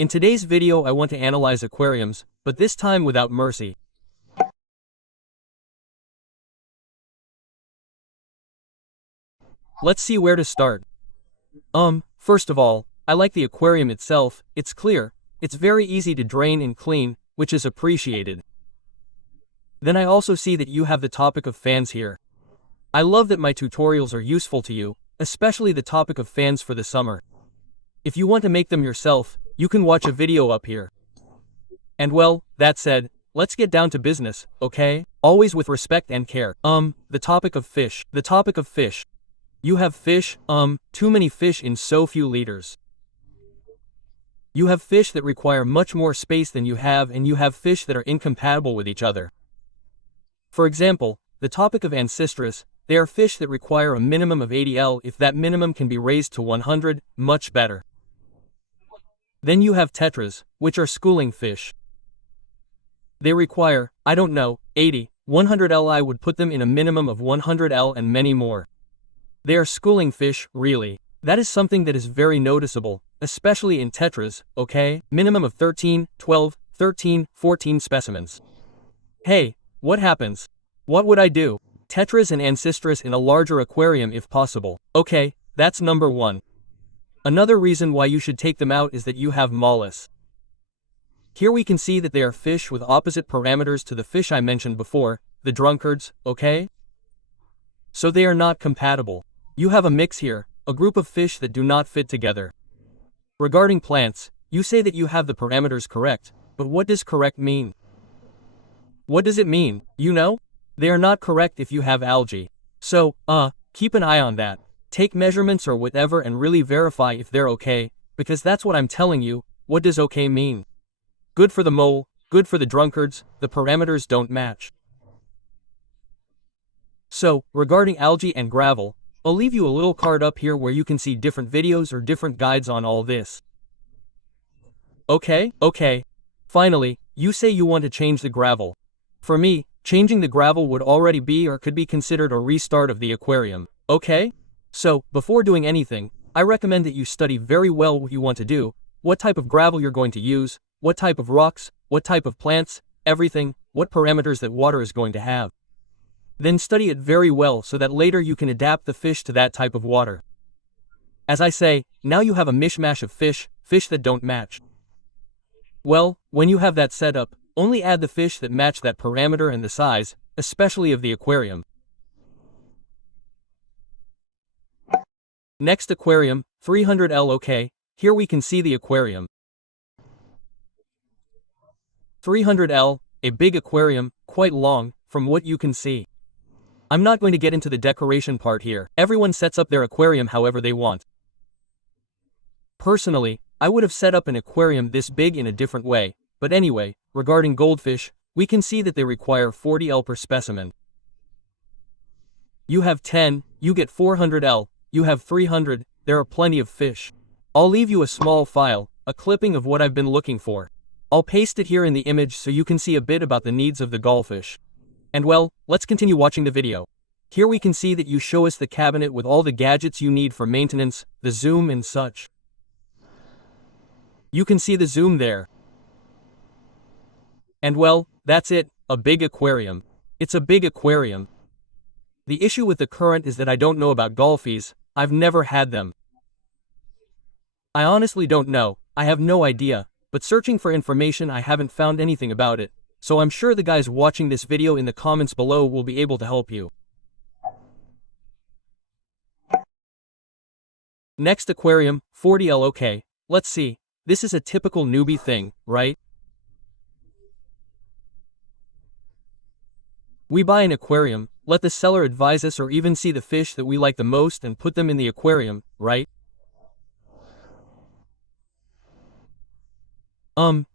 In today's video I want to analyze aquariums, but this time without mercy. Let's see where to start. First of all, I like the aquarium itself. It's clear, it's very easy to drain and clean, which is appreciated. Then I also see that you have the topic of fans here. I love that my tutorials are useful to you, especially the topic of fans for the summer. If you want to make them yourself, you can watch a video up here. And well, that said, let's get down to business, okay? Always with respect and care. The topic of fish. The topic of fish. You have fish, too many fish in so few liters. You have fish that require much more space than you have, and you have fish that are incompatible with each other. For example, the topic of ancestors, they are fish that require a minimum of 80 L. If that minimum can be raised to 100, much better. Then you have tetras, which are schooling fish. They require, I don't know, 80, 100 L. I would put them in a minimum of 100 L and many more. They are schooling fish, really. That is something that is very noticeable, especially in tetras, okay? Minimum of 13, 12, 13, 14 specimens. Hey, what happens? What would I do? Tetras and ancestors in a larger aquarium if possible. Okay, that's number one. Another reason why you should take them out is that you have mollusks. Here we can see that they are fish with opposite parameters to the fish I mentioned before, the drunkards, okay? So they are not compatible. You have a mix here, a group of fish that do not fit together. Regarding plants, you say that you have the parameters correct, but what does correct mean? What does it mean, you know? They are not correct if you have algae. So, keep an eye on that. Take measurements or whatever and really verify if they're okay, because that's what I'm telling you. What does okay mean? Good for the mole, good for the drunkards, the parameters don't match. So, regarding algae and gravel, I'll leave you a little card up here where you can see different videos or different guides on all this. Okay. Finally, you say you want to change the gravel. For me, changing the gravel would already be or could be considered a restart of the aquarium, okay? So, before doing anything, I recommend that you study very well what you want to do, what type of gravel you're going to use, what type of rocks, what type of plants, everything, what parameters that water is going to have. Then study it very well so that later you can adapt the fish to that type of water. As I say, now you have a mishmash of fish that don't match. Well, when you have that set up, only add the fish that match that parameter and the size, especially of the aquarium. Next aquarium, 300 L. Okay, here we can see the aquarium. 300 L, a big aquarium, quite long, from what you can see. I'm not going to get into the decoration part here. Everyone sets up their aquarium however they want. Personally, I would have set up an aquarium this big in a different way, but anyway, regarding goldfish, we can see that they require 40 L per specimen. You have 10, you get 400 L, you have 300, there are plenty of fish. I'll leave you a small file, a clipping of what I've been looking for. I'll paste it here in the image so you can see a bit about the needs of the goldfish. And well, let's continue watching the video. Here we can see that you show us the cabinet with all the gadgets you need for maintenance, the zoom and such. You can see the zoom there. And well, that's it, a big aquarium. It's a big aquarium. The issue with the current is that I don't know about golfies, I've never had them. I honestly don't know, I have no idea, but searching for information I haven't found anything about it. So I'm sure the guys watching this video in the comments below will be able to help you. Next aquarium, 40 L. Okay, let's see. This is a typical newbie thing, right? We buy an aquarium, let the seller advise us or even see the fish that we like the most and put them in the aquarium, right?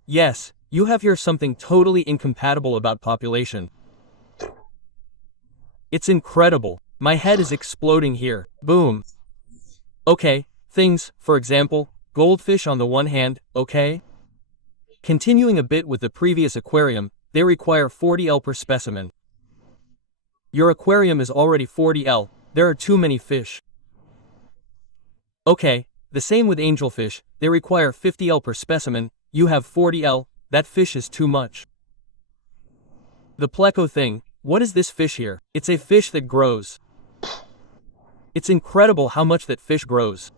Yes. You have here something totally incompatible about population. It's incredible. My head is exploding here. Boom. Okay, things, for example, goldfish on the one hand, okay? Continuing a bit with the previous aquarium, they require 40 L per specimen. Your aquarium is already 40 L, there are too many fish. Okay, The same with angelfish, they require 50L per specimen, you have 40L, that fish is too much. The pleco thing, what is this fish here? It's a fish that grows. It's incredible how much that fish grows.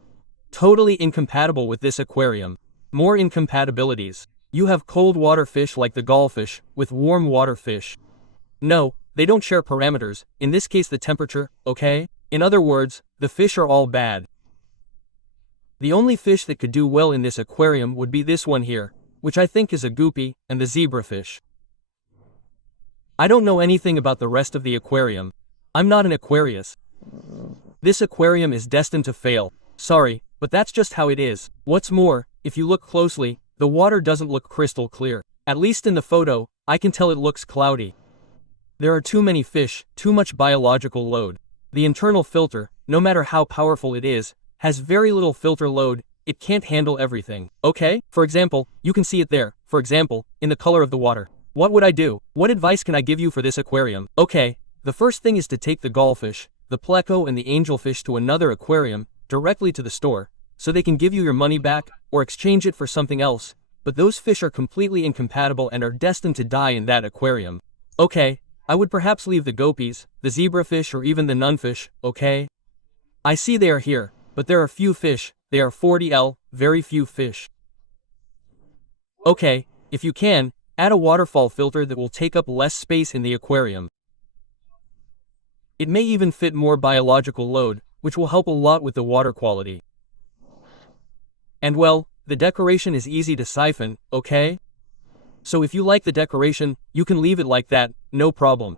Totally incompatible with this aquarium. More incompatibilities. You have cold water fish like the gallfish, with warm water fish. No, they don't share parameters, in this case the temperature, okay? In other words, the fish are all bad. The only fish that could do well in this aquarium would be this one here, which I think is a guppy, and the zebrafish. I don't know anything about the rest of the aquarium. I'm not an Aquarius. This aquarium is destined to fail. Sorry, but that's just how it is. What's more, if you look closely, the water doesn't look crystal clear. At least in the photo, I can tell it looks cloudy. There are too many fish, too much biological load. The internal filter, no matter how powerful it is, has very little filter load, it can't handle everything. Okay? For example, you can see it there, for example, in the color of the water. What would I do? What advice can I give you for this aquarium? Okay, the first thing is to take the gallfish, the pleco and the angelfish to another aquarium, directly to the store, so they can give you your money back, or exchange it for something else, but those fish are completely incompatible and are destined to die in that aquarium. Okay, I would perhaps leave the guppies, the zebrafish or even the nunfish, okay? I see they are here, but there are few fish, they are 40L, very few fish. Okay, if you can, add a waterfall filter that will take up less space in the aquarium. It may even fit more biological load, which will help a lot with the water quality. And well, the decoration is easy to siphon, okay? So if you like the decoration, you can leave it like that, no problem.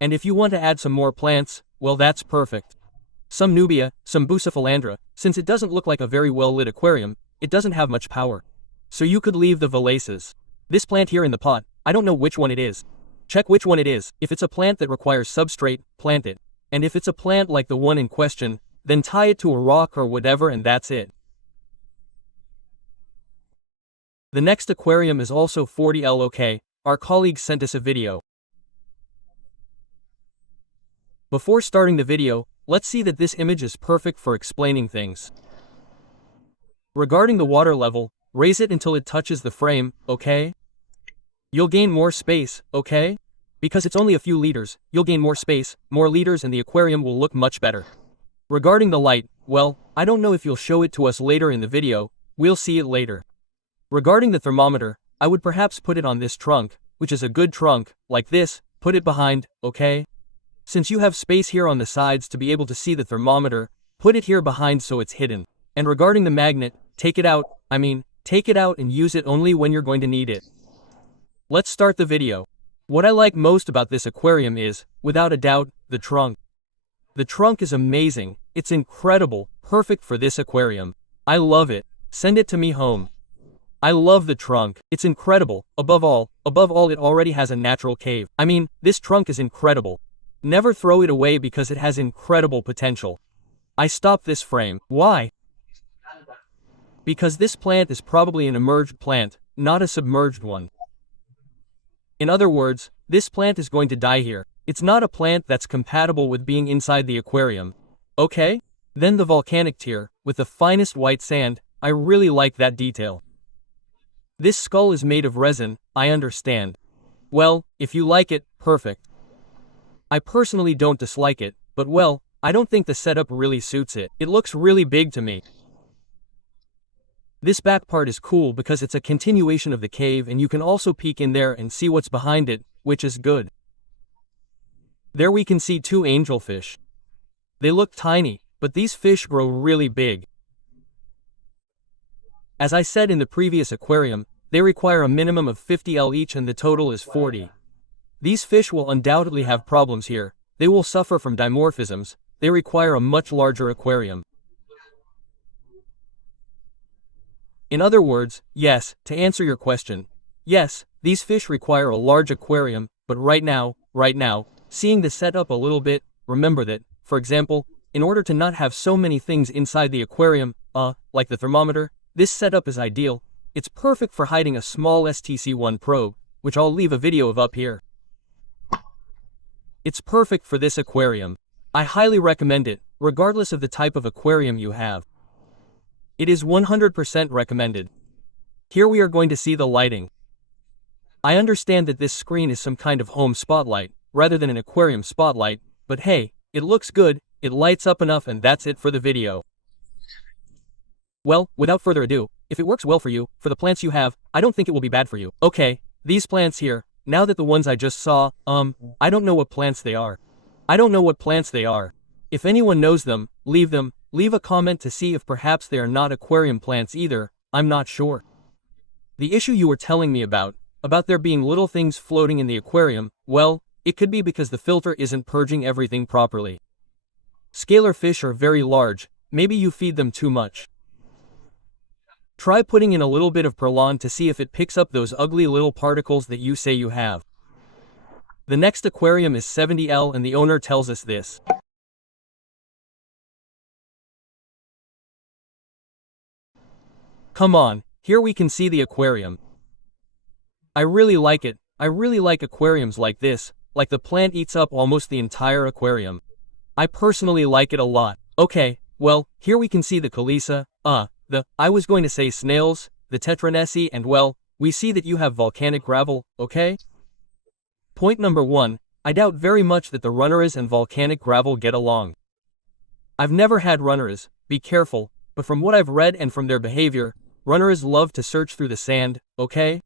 And if you want to add some more plants, well that's perfect. Some nubia, some bucephalandra, since it doesn't look like a very well-lit aquarium, it doesn't have much power. So you could leave the valaces. This plant here in the pot, I don't know which one it is. Check which one it is. If it's a plant that requires substrate, plant it. And if it's a plant like the one in question, then tie it to a rock or whatever and that's it. The next aquarium is also 40L okay, our colleagues sent us a video. Before starting the video, let's see that this image is perfect for explaining things. Regarding the water level, raise it until it touches the frame, okay? You'll gain more space, okay? Because it's only a few liters, you'll gain more space, more liters and the aquarium will look much better. Regarding the light, well, I don't know if you'll show it to us later in the video, we'll see it later. Regarding the thermometer, I would perhaps put it on this trunk, which is a good trunk, like this, put it behind, okay? Since you have space here on the sides to be able to see the thermometer, put it here behind so it's hidden. And regarding the magnet, take it out and use it only when you're going to need it. Let's start the video. What I like most about this aquarium is, without a doubt, the trunk. The trunk is amazing, it's incredible, perfect for this aquarium. I love it, send it to me home. I love the trunk, it's incredible, above all, it already has a natural cave. I mean, this trunk is incredible. Never throw it away because it has incredible potential. I stopped this frame. Why? Because this plant is probably an emerged plant, not a submerged one. In other words, this plant is going to die here. It's not a plant that's compatible with being inside the aquarium. Okay? Then the volcanic tier, with the finest white sand, I really like that detail. This skull is made of resin, I understand. Well, if you like it, perfect. I personally don't dislike it, but well, I don't think the setup really suits it. It looks really big to me. This back part is cool because it's a continuation of the cave and you can also peek in there and see what's behind it, which is good. There we can see two angelfish. They look tiny, but these fish grow really big. As I said in the previous aquarium, they require a minimum of 50L each and the total is 40. These fish will undoubtedly have problems here, they will suffer from dimorphisms, they require a much larger aquarium. In other words, yes, to answer your question, yes, these fish require a large aquarium, but right now, seeing the setup a little bit, remember that, for example, in order to not have so many things inside the aquarium, like the thermometer, this setup is ideal. It's perfect for hiding a small STC1 probe, which I'll leave a video of up here. It's perfect for this aquarium. I highly recommend it, regardless of the type of aquarium you have. It is 100% recommended. Here we are going to see the lighting. I understand that this screen is some kind of home spotlight, rather than an aquarium spotlight, but hey, it looks good, it lights up enough, and that's it for the video. Well, without further ado, if it works well for you, for the plants you have, I don't think it will be bad for you. Okay, these plants here, now that the ones I just saw, I don't know what plants they are. If anyone knows them, leave a comment to see if perhaps they are not aquarium plants either, I'm not sure. The issue you were telling me about there being little things floating in the aquarium, well, it could be because the filter isn't purging everything properly. Scalar fish are very large, maybe you feed them too much. Try putting in a little bit of Perlon to see if it picks up those ugly little particles that you say you have. The next aquarium is 70L and the owner tells us this. Come on, here we can see the aquarium. I really like it. I really like aquariums like this, like the plant eats up almost the entire aquarium. I personally like it a lot. Okay, well, here we can see the Calisa, I was going to say snails, the Tetranesi, and well, we see that you have volcanic gravel, okay? Point number 1, I doubt very much that the runneras and volcanic gravel get along. I've never had runneras, be careful, but from what I've read and from their behavior, runneras love to search through the sand, okay?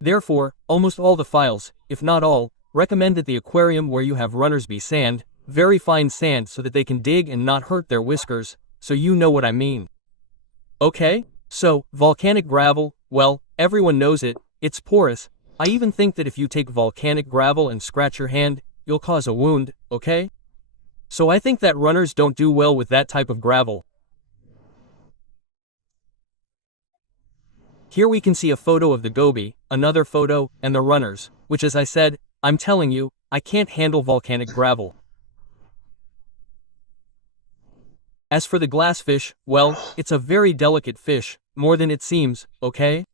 Therefore, almost all the files, if not all, recommend that the aquarium where you have runners be sand, very fine sand so that they can dig and not hurt their whiskers, so you know what I mean. Okay? So, volcanic gravel, well, everyone knows it, it's porous. I even think that if you take volcanic gravel and scratch your hand, you'll cause a wound, okay? So I think that runners don't do well with that type of gravel. Here we can see a photo of the goby, another photo, and the runners, which as I said, I'm telling you, I can't handle volcanic gravel. As for the glassfish, well, it's a very delicate fish, more than it seems, okay?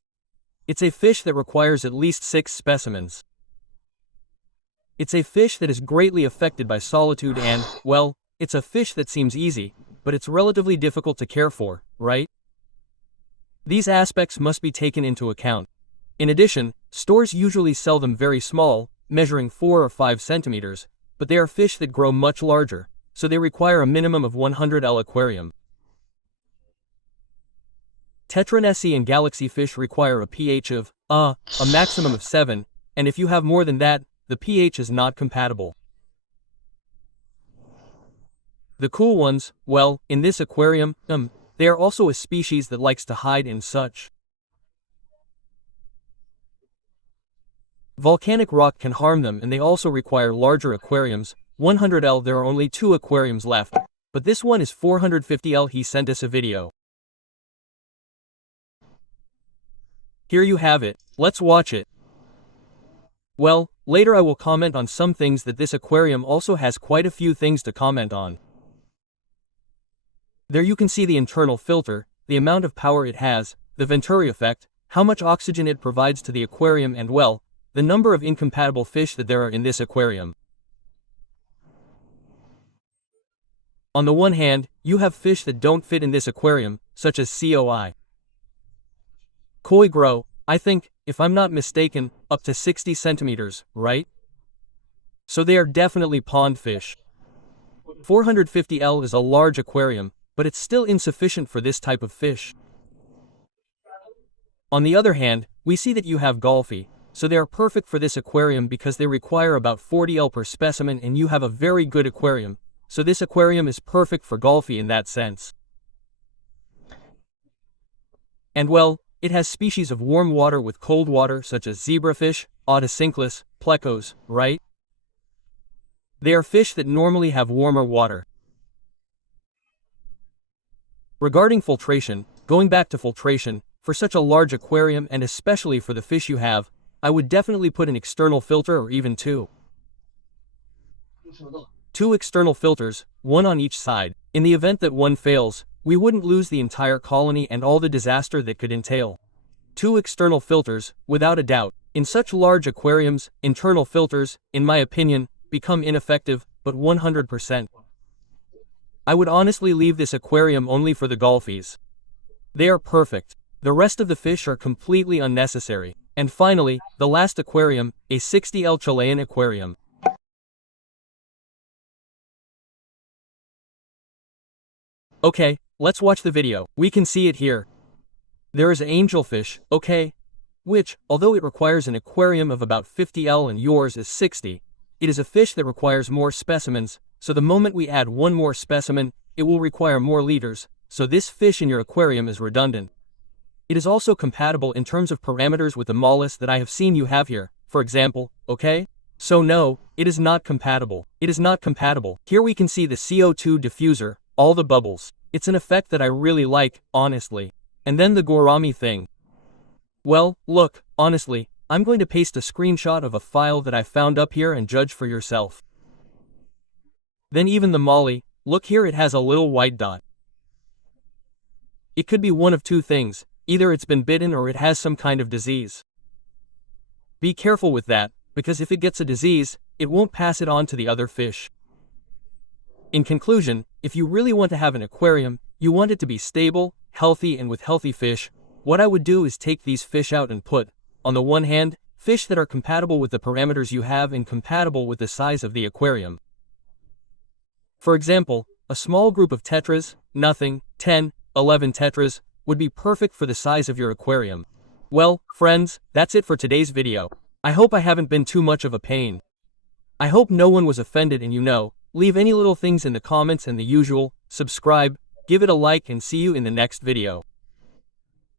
It's a fish that requires at least 6 specimens. It's a fish that is greatly affected by solitude and, well, it's a fish that seems easy, but it's relatively difficult to care for, right? These aspects must be taken into account. In addition, stores usually sell them very small, measuring 4 or 5 centimeters, but they are fish that grow much larger, so they require a minimum of 100L aquarium. Tetranesi and galaxy fish require a pH of, a maximum of 7, and if you have more than that, the pH is not compatible. The cool ones, well, in this aquarium, they are also a species that likes to hide in such. Volcanic rock can harm them and they also require larger aquariums. 100L there are only 2 aquariums left, but this one is 450L. He sent us a video. Here you have it, let's watch it. Well, later I will comment on some things that this aquarium also has quite a few things to comment on. There you can see the internal filter, the amount of power it has, the Venturi effect, how much oxygen it provides to the aquarium and well, the number of incompatible fish that there are in this aquarium. On the one hand, you have fish that don't fit in this aquarium, such as koi. Koi grow, I think, if I'm not mistaken, up to 60 centimeters, right? So they are definitely pond fish. 450L is a large aquarium, but it's still insufficient for this type of fish. On the other hand, we see that you have Golfi, so they are perfect for this aquarium because they require about 40L per specimen and you have a very good aquarium, so this aquarium is perfect for Golfi in that sense. And well, it has species of warm water with cold water such as zebrafish, Otocinclus, plecos, right? They are fish that normally have warmer water. Regarding filtration, going back to filtration, for such a large aquarium and especially for the fish you have, I would definitely put an external filter or even 2. 2 external filters, 1 on each side. In the event that one fails, we wouldn't lose the entire colony and all the disaster that could entail. 2 external filters, without a doubt. In such large aquariums, internal filters, in my opinion, become ineffective, but 100%. I would honestly leave this aquarium only for the Golfies. They are perfect. The rest of the fish are completely unnecessary. And finally, the last aquarium, a 60L Chilean aquarium. Okay, let's watch the video. We can see it here. There is angelfish, okay? Which, although it requires an aquarium of about 50L and yours is 60, it is a fish that requires more specimens, so the moment we add one more specimen, it will require more liters, so this fish in your aquarium is redundant. It is also compatible in terms of parameters with the mollusks that I have seen you have here, for example, okay? So no, it is not compatible. It is not compatible. Here we can see the CO2 diffuser, all the bubbles. It's an effect that I really like, honestly. And then the gourami thing. Well, look, honestly, I'm going to paste a screenshot of a file that I found up here and judge for yourself. Then even the molly, look here, it has a little white dot. It could be one of two things, either it's been bitten or it has some kind of disease. Be careful with that, because if it gets a disease, it won't pass it on to the other fish. In conclusion, if you really want to have an aquarium, you want it to be stable, healthy and with healthy fish, what I would do is take these fish out and put, on the one hand, fish that are compatible with the parameters you have and compatible with the size of the aquarium. For example, a small group of tetras, nothing, 10, 11 tetras, would be perfect for the size of your aquarium. Well, friends, that's it for today's video. I hope I haven't been too much of a pain. I hope no one was offended and leave any little things in the comments and the usual, subscribe, give it a like and see you in the next video.